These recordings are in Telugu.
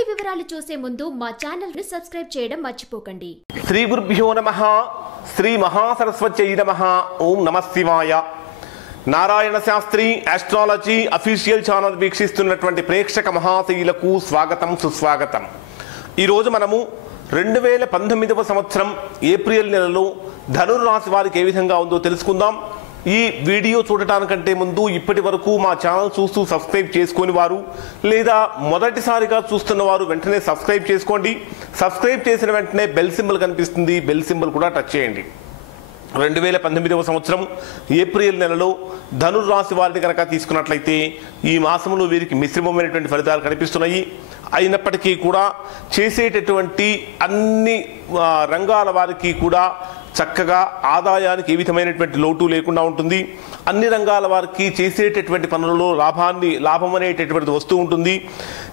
పూర్తి వివరాలు చూసే ముందు మా ఛానల్ ని సబ్స్క్రైబ్ చేయడం మర్చిపోకండి. శ్రీ గురుభ్యో నమః. శ్రీ మహాసరస్వత్యై నమః. ఓం నమః శివాయ. Narayana Shastri astrology official channel వీక్షిస్తున్నటువంటి ప్రేక్షక మహాశయులకు స్వాగతం, సుస్వాగతం. ఈరోజు మనము 2019వ సంవత్సరం ఏప్రిల్ నెలలో ధనుర్రాశి వారికి ఏ విధంగా ఉందో తెలుసుకుందాం. ఈ వీడియో చూడటానికంటే ముందు ఇప్పటి వరకు మా ఛానల్ చూస్తూ సబ్స్క్రైబ్ చేసుకుని వారు లేదా మొదటిసారిగా చూస్తున్న వారు వెంటనే సబ్స్క్రైబ్ చేసుకోండి. సబ్స్క్రైబ్ చేసిన వెంటనే బెల్ సింబల్ కనిపిస్తుంది, బెల్ సింబల్ కూడా టచ్ చేయండి. 2019వ సంవత్సరం ఏప్రిల్ నెలలో ధనుర్రాశి వారిని కనుక తీసుకున్నట్లయితే ఈ మాసంలో వీరికి మిశ్రమమైనటువంటి ఫలితాలు కనిపిస్తున్నాయి. అయినప్పటికీ కూడా చేసేటటువంటి అన్ని రంగాల వారికి కూడా చక్కగా ఆదాయానికి ఏ విధమైనటువంటి లోటు లేకుండా ఉంటుంది. అన్ని రంగాల వారికి చేసేటటువంటి పనులలో లాభం అనేటటువంటిది వస్తూ ఉంటుంది.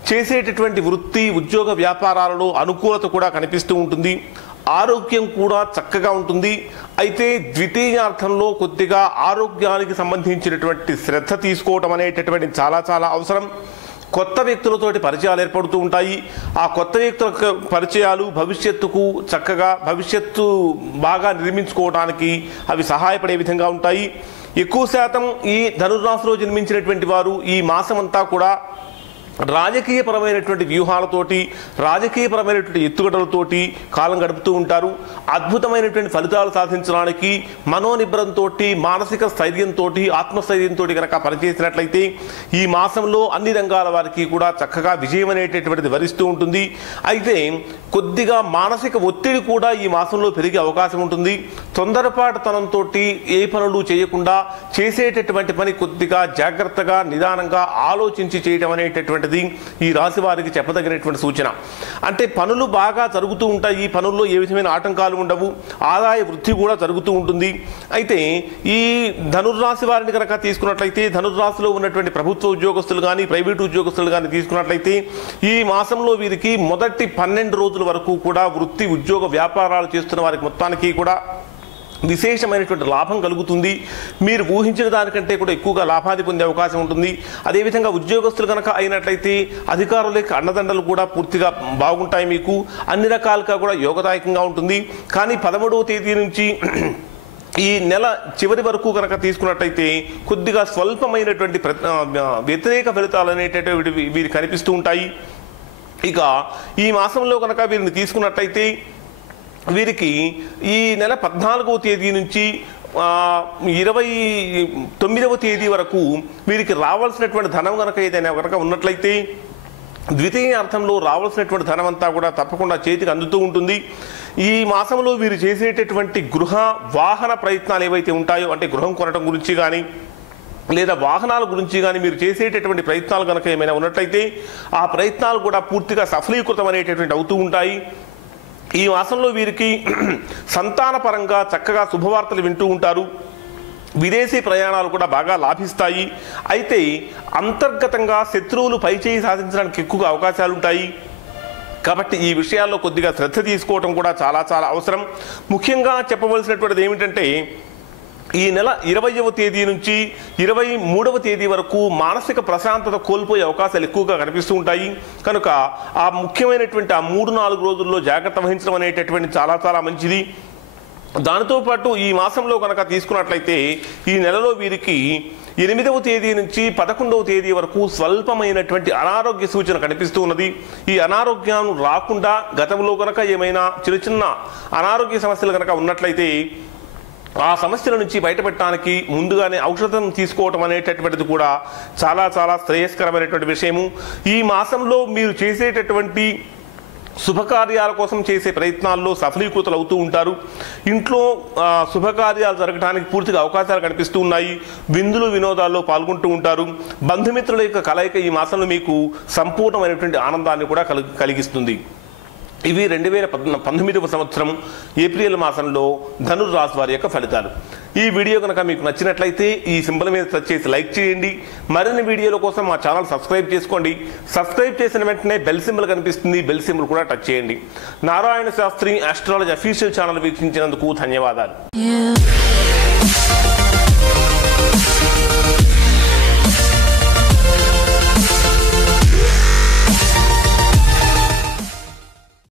చేసేటటువంటి వృత్తి ఉద్యోగ వ్యాపారాలలో అనుకూలత కూడా కనిపిస్తూ ఉంటుంది. ఆరోగ్యం కూడా చక్కగా ఉంటుంది. అయితే ద్వితీయార్థంలో కొద్దిగా ఆరోగ్యానికి సంబంధించినటువంటి శ్రద్ధ తీసుకోవటం అనేటటువంటి చాలా చాలా అవసరం. కొత్త వ్యక్తులతోటి పరిచయాలు ఏర్పడుతూ ఉంటాయి. ఆ కొత్త వ్యక్తుల పరిచయాలు భవిష్యత్తు బాగా నిర్మించుకోవడానికి అవి సహాయపడే విధంగా ఉంటాయి. ఎక్కువ శాతం ఈ ధనుర్రాశిలో జన్మించినటువంటి వారు ఈ మాసం అంతా కూడా రాజకీయపరమైనటువంటి వ్యూహాలతోటి రాజకీయపరమైనటువంటి ఎత్తుగడలతోటి కాలం గడుపుతూ ఉంటారు. అద్భుతమైనటువంటి ఫలితాలు సాధించడానికి మనోనిబ్బరంతో మానసిక స్థైర్యంతో ఆత్మస్థైర్యంతో కనుక పనిచేసినట్లయితే ఈ మాసంలో అన్ని రంగాల వారికి కూడా చక్కగా విజయం అనేటటువంటిది వరిస్తూ ఉంటుంది. అయితే కొద్దిగా మానసిక ఒత్తిడి కూడా ఈ మాసంలో పెరిగే అవకాశం ఉంటుంది. తొందరపాటుతనంతో ఏ పనులు చేయకుండా చేసేటటువంటి పని కొద్దిగా జాగ్రత్తగా నిదానంగా ఆలోచించి చేయడం అనేటటువంటి ఈ రాశి వారికి చెప్పదగినటువంటి సూచన. అంటే పనులు బాగా జరుగుతూ ఉంటాయి. ఈ పనుల్లో ఏ విధమైన ఆటంకాలు ఉండవు. ఆదాయ వృద్ధి కూడా జరుగుతూ ఉంటుంది. అయితే ఈ ధనుర్రాశి వారిని కనుక తీసుకున్నట్లయితే ధనుర్రాశిలో ఉన్నటువంటి ప్రభుత్వ ఉద్యోగస్తులు కానీ ప్రైవేటు ఉద్యోగస్తులు కానీ తీసుకున్నట్లయితే ఈ మాసంలో వీరికి మొదటి 12 రోజుల వరకు కూడా వృత్తి ఉద్యోగ వ్యాపారాలు చేస్తున్న వారికి మొత్తానికి కూడా విశేషమైనటువంటి లాభం కలుగుతుంది. మీరు ఊహించిన దానికంటే కూడా ఎక్కువగా లాభాన్ని పొందే అవకాశం ఉంటుంది. అదేవిధంగా ఉద్యోగస్తులు కనుక అయినట్లయితే అధికారులకి అండదండలు కూడా పూర్తిగా బాగుంటాయి. మీకు అన్ని రకాలుగా కూడా యోగదాయకంగా ఉంటుంది. కానీ 13వ తేదీ నుంచి ఈ నెల చివరి వరకు కనుక తీసుకున్నట్లయితే కొద్దిగా స్వల్పమైనటువంటి వ్యతిరేక ఫలితాలు అనేటటువంటి వీరికి కనిపిస్తూ ఉంటాయి. ఇక ఈ మాసంలో కనుక వీరిని తీసుకున్నట్లయితే వీరికి ఈ నెల 14వ తేదీ నుంచి 29వ తేదీ వరకు వీరికి రావాల్సినటువంటి ధనం కనుక ఏదైనా కనుక ఉన్నట్లయితే ద్వితీయార్థంలో రావాల్సినటువంటి ధనం అంతా కూడా తప్పకుండా చేతికి అందుతూ ఉంటుంది. ఈ మాసంలో వీరు చేసేటటువంటి గృహ వాహన ప్రయత్నాలు ఏవైతే ఉంటాయో అంటే గృహం కొనడం గురించి కానీ లేదా వాహనాల గురించి కానీ మీరు చేసేటటువంటి ప్రయత్నాలు కనుక ఏమైనా ఉన్నట్లయితే ఆ ప్రయత్నాలు కూడా పూర్తిగా సఫలీకృతం అనేటటువంటి అవుతూ ఉంటాయి. ఈ మాసంలో వీరికి సంతాన పరంగా చక్కగా శుభవార్తలు వింటూ ఉంటారు. విదేశీ ప్రయాణాలు కూడా బాగా లాభిస్తాయి. అయితే అంతర్గతంగా శత్రువులు పైచేయి సాధించడానికి ఎక్కువగా అవకాశాలు ఉంటాయి. కాబట్టి ఈ విషయాల్లో కొద్దిగా శ్రద్ధ తీసుకోవడం కూడా చాలా చాలా అవసరం. ముఖ్యంగా చెప్పవలసినటువంటిది ఏమిటంటే ఈ నెల 20వ తేదీ నుంచి 23వ తేదీ వరకు మానసిక ప్రశాంతత కోల్పోయే అవకాశాలు ఎక్కువగా కనిపిస్తూ ఉంటాయి. కనుక ఆ ముఖ్యమైనటువంటి 3-4 రోజుల్లో జాగ్రత్త వహించడం అనేటటువంటి చాలా చాలా మంచిది. దానితో పాటు ఈ మాసంలో కనుక తీసుకున్నట్లయితే ఈ నెలలో వీరికి 8వ తేదీ నుంచి 11వ తేదీ వరకు స్వల్పమైనటువంటి అనారోగ్య సూచన కనిపిస్తూ ఉన్నది. ఈ అనారోగ్యం రాకుండా గతంలో కనుక ఏమైనా చిన్న అనారోగ్య సమస్యలు కనుక ఉన్నట్లయితే ఆ సమస్యల నుంచి బయటపెట్టడానికి ముందుగానే ఔషధం తీసుకోవటం అనేటటువంటిది కూడా చాలా చాలా శ్రేయస్కరమైనటువంటి విషయము. ఈ మాసంలో మీరు చేసేటటువంటి శుభకార్యాల కోసం చేసే ప్రయత్నాల్లో సఫలీకృతులు అవుతూ ఉంటారు. ఇంట్లో శుభకార్యాలు జరగడానికి పూర్తిగా అవకాశాలు కనిపిస్తూ ఉన్నాయి. విందులు వినోదాల్లో పాల్గొంటూ ఉంటారు. బంధుమిత్రుల యొక్క కలయిక ఈ మాసంలో మీకు సంపూర్ణమైనటువంటి ఆనందాన్ని కూడా కలిగిస్తుంది. ఇవి 2019వ సంవత్సరం ఏప్రిల్ మాసంలో ధనుర్రాశి వారి యొక్క ఫలితాలు. ఈ వీడియో కనుక మీకు నచ్చినట్లయితే ఈ సింబల్ మీద టచ్ చేసి లైక్ చేయండి. మరిన్ని వీడియోల కోసం మా ఛానల్ సబ్స్క్రైబ్ చేసుకోండి. సబ్స్క్రైబ్ చేసిన వెంటనే బెల్ సింబల్ కనిపిస్తుంది, బెల్ సింబల్ కూడా టచ్ చేయండి. Narayana Shastri astrology official channel వీక్షించినందుకు ధన్యవాదాలు.